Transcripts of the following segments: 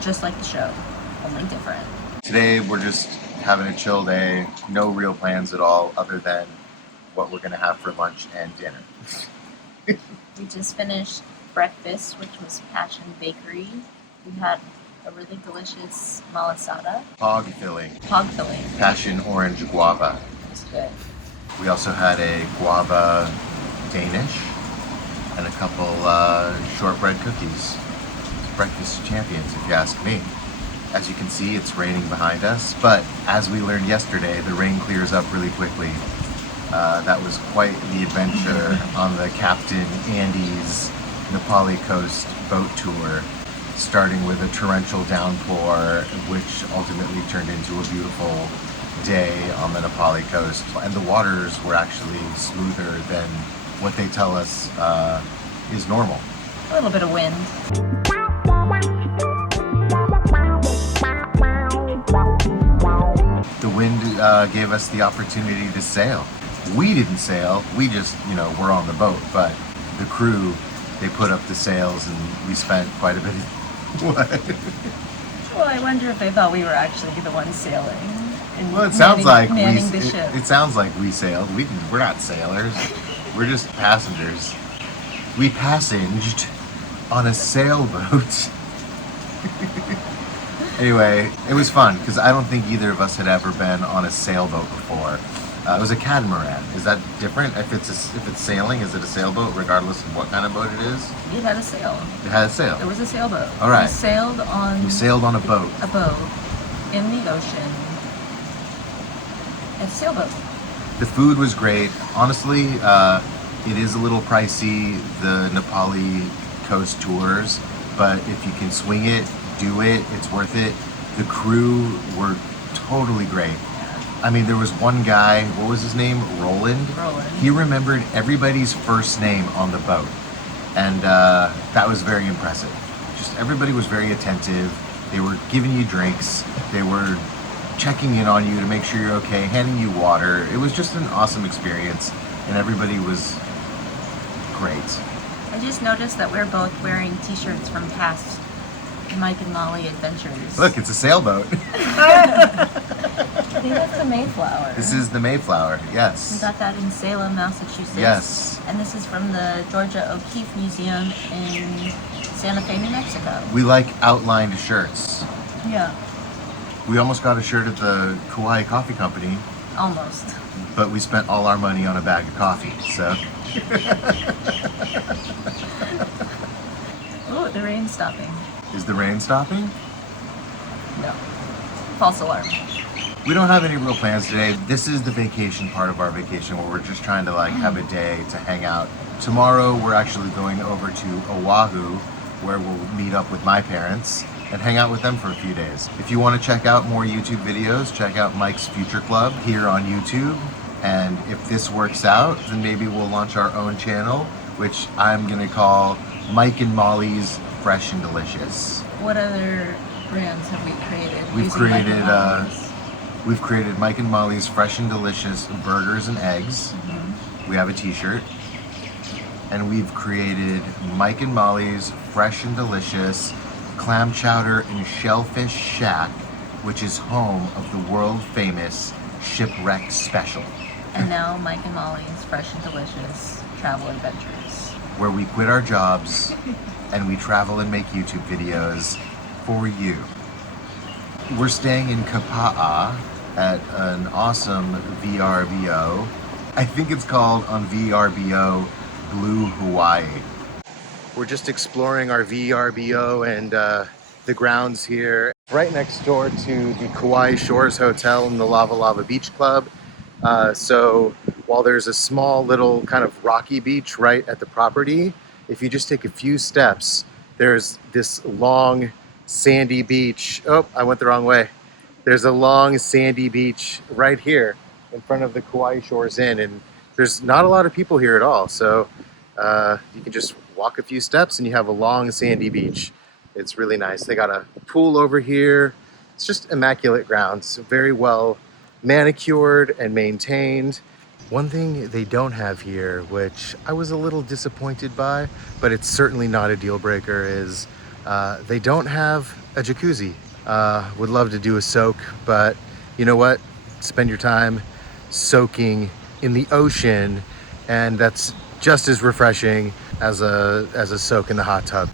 just like the show, only different. Today we're just having a chill day, no real plans at all other than what we're going to have for lunch and dinner. We just finished breakfast, which was Passion Bakery. We had a really delicious Malassada. POG filling. POG filling. Passion orange guava. It was good. We also had a guava Danish and a couple shortbread cookies. Breakfast champions, if you ask me. As you can see, it's raining behind us, but as we learned yesterday, the rain clears up really quickly. That was quite the adventure on the Captain Andy's Napali Coast boat tour, starting with a torrential downpour, which ultimately turned into a beautiful day on the Napali Coast. And the waters were actually smoother than what they tell us is normal. A little bit of wind. The wind gave us the opportunity to sail. We didn't sail, we just, were on the boat, but the crew, they put up the sails and we spent quite a bit of... What? Well, I wonder if they thought we were actually the ones sailing. Well, it sounds like manning the ship. It sounds like we sailed. We're not sailors. We're just passengers. We passenged on a sailboat. Anyway, it was fun because I don't think either of us had ever been on a sailboat before. It was a catamaran. Is that different? If it's sailing, is it a sailboat regardless of what kind of boat it is? It had a sail. It had a sail. There was a sailboat. All right. We sailed on a boat. A boat in the ocean. A sailboat. The food was great. Honestly, it is a little pricey, the Napali Coast Tours, but if you can swing it, do it, it's worth it. The crew were totally great. I mean, there was one guy, what was his name? Roland? He remembered everybody's first name on the boat. And that was very impressive. Just everybody was very attentive. They were giving you drinks. They were checking in on you to make sure you're okay, handing you water. It was just an awesome experience. And everybody was great. I just noticed that we're both wearing t-shirts from past Mike and Mollie adventures. Look, it's a sailboat. I think that's the Mayflower. This is the Mayflower, yes. We got that in Salem, Massachusetts. Yes. And this is from the Georgia O'Keeffe Museum in Santa Fe, New Mexico. We like outlined shirts. Yeah. We almost got a shirt at the Kauai Coffee Company. Almost. But we spent all our money on a bag of coffee, so. Oh, the rain's stopping. Is the rain stopping? No. False alarm. We don't have any real plans today. This is the vacation part of our vacation where we're just trying to have a day to hang out. Tomorrow we're actually going over to Oahu where we'll meet up with my parents and hang out with them for a few days. If you want to check out more YouTube videos, check out Mike's Future Club here on YouTube. And if this works out, then maybe we'll launch our own channel, which I'm gonna call Mike and Mollie's Fresh and Delicious. What other brands have we created? We've created Mike and Mollie's Fresh and Delicious Burgers and Eggs. Mm-hmm. We have a t-shirt. And we've created Mike and Mollie's Fresh and Delicious Clam Chowder and Shellfish Shack, which is home of the world famous Shipwreck Special. And now Mike and Mollie's Fresh and Delicious Travel Adventures, where we quit our jobs and we travel and make YouTube videos for you. We're staying in Kapa'a at an awesome VRBO. I think it's called on VRBO Blue Hawaii. We're just exploring our VRBO and the grounds here. Right next door to the Kauai Shores Hotel and the Lava Lava Beach Club. So while there's a small little kind of rocky beach right at the property, if you just take a few steps, there's this long sandy beach. Oh, I went the wrong way. There's a long sandy beach right here in front of the Kauai Shores Inn, and there's not a lot of people here at all. So you can just walk a few steps and you have a long sandy beach. It's really nice. They got a pool over here. It's just immaculate grounds, very well manicured and maintained. One thing they don't have here, which I was a little disappointed by, but it's certainly not a deal breaker, is They don't have a jacuzzi. Would love to do a soak, but you know what? Spend your time soaking in the ocean, and that's just as refreshing as a soak in the hot tub.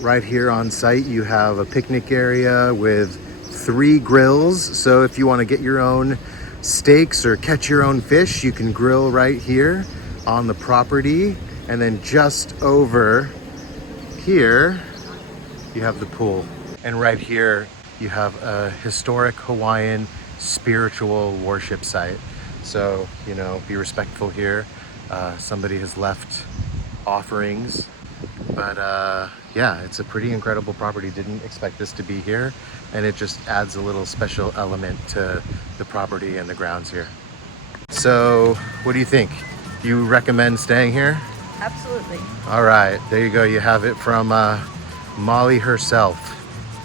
Right here on site, you have a picnic area with 3 grills. So if you want to get your own steaks or catch your own fish, you can grill right here on the property. And then just over here, you have the pool. And right here, you have a historic Hawaiian spiritual worship site. So, you know, be respectful here. Somebody has left offerings, but yeah, it's a pretty incredible property. Didn't expect this to be here, and it just adds a little special element to the property and the grounds here. So, what do you think? Do you recommend staying here? Absolutely. All right, there you go. You have it from Mollie herself.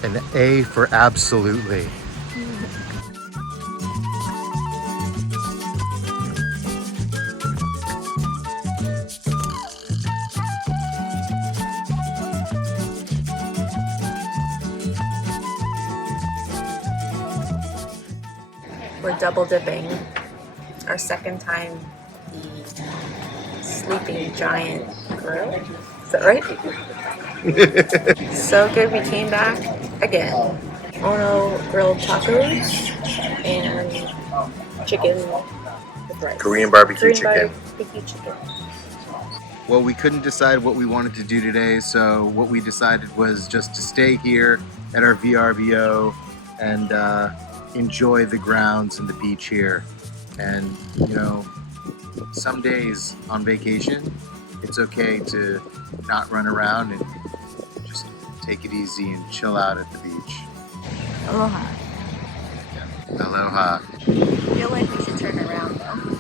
An A for absolutely. We're double dipping. Our second time the sleeping giant grill. Is that right? So good, we came back again. Ono grilled tacos and chicken with rice. Korean barbecue Korean chicken. barbecue chicken. Well, we couldn't decide what we wanted to do today, so what we decided was just to stay here at our VRBO and enjoy the grounds and the beach here. And, you know, some days on vacation, it's okay to not run around and just take it easy and chill out at the beach. Aloha. Aloha. I feel like we should turn around though.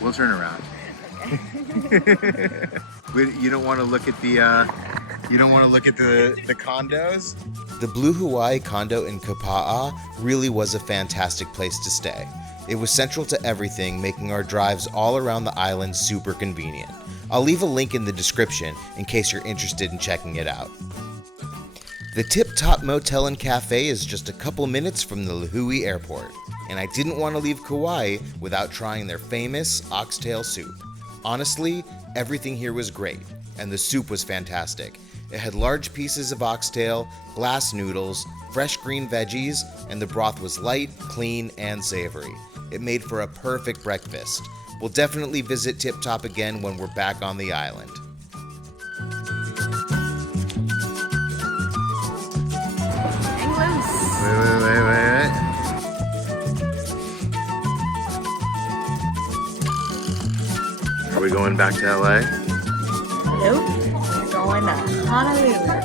We'll turn around. Okay. You don't want to look at the the condos? The Blue Hawaii condo in Kapa'a really was a fantastic place to stay. It was central to everything, making our drives all around the island super convenient. I'll leave a link in the description in case you're interested in checking it out. The tip-top motel and cafe is just a couple minutes from the Lihue airport, and I didn't want to leave Kauai without trying their famous oxtail soup. Honestly, everything here was great, and the soup was fantastic. It had large pieces of oxtail, glass noodles, fresh green veggies, and the broth was light, clean, and savory. It made for a perfect breakfast. We'll definitely visit Tip Top again when we're back on the island. Hang loose. Wait. Are we going back to LA? Nope. We're going to Honolulu.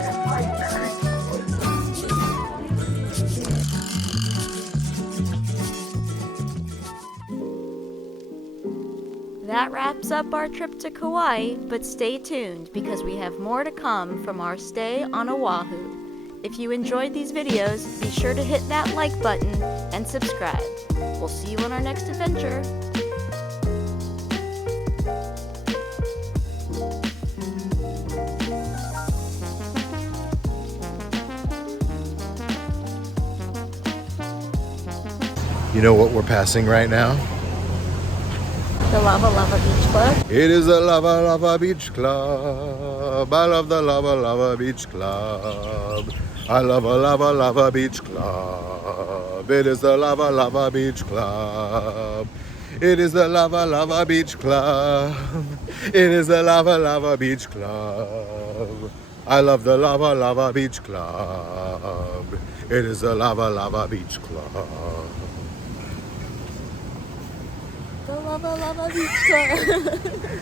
That wraps up our trip to Kauai, but stay tuned because we have more to come from our stay on Oahu. If you enjoyed these videos, be sure to hit that like button and subscribe. We'll see you on our next adventure. You know what we're passing right now? The Lava Lava Beach Club. It is the Lava Lava Beach Club. I love the Lava Lava Beach Club. I love a Lava Lava Beach Club. It is the Lava Lava Beach Club. It is the Lava Lava Beach Club. It is the Lava Lava Beach Club. I love the Lava Lava Beach Club. It is the Lava Lava Beach Club. The Lava Lava Beach Club.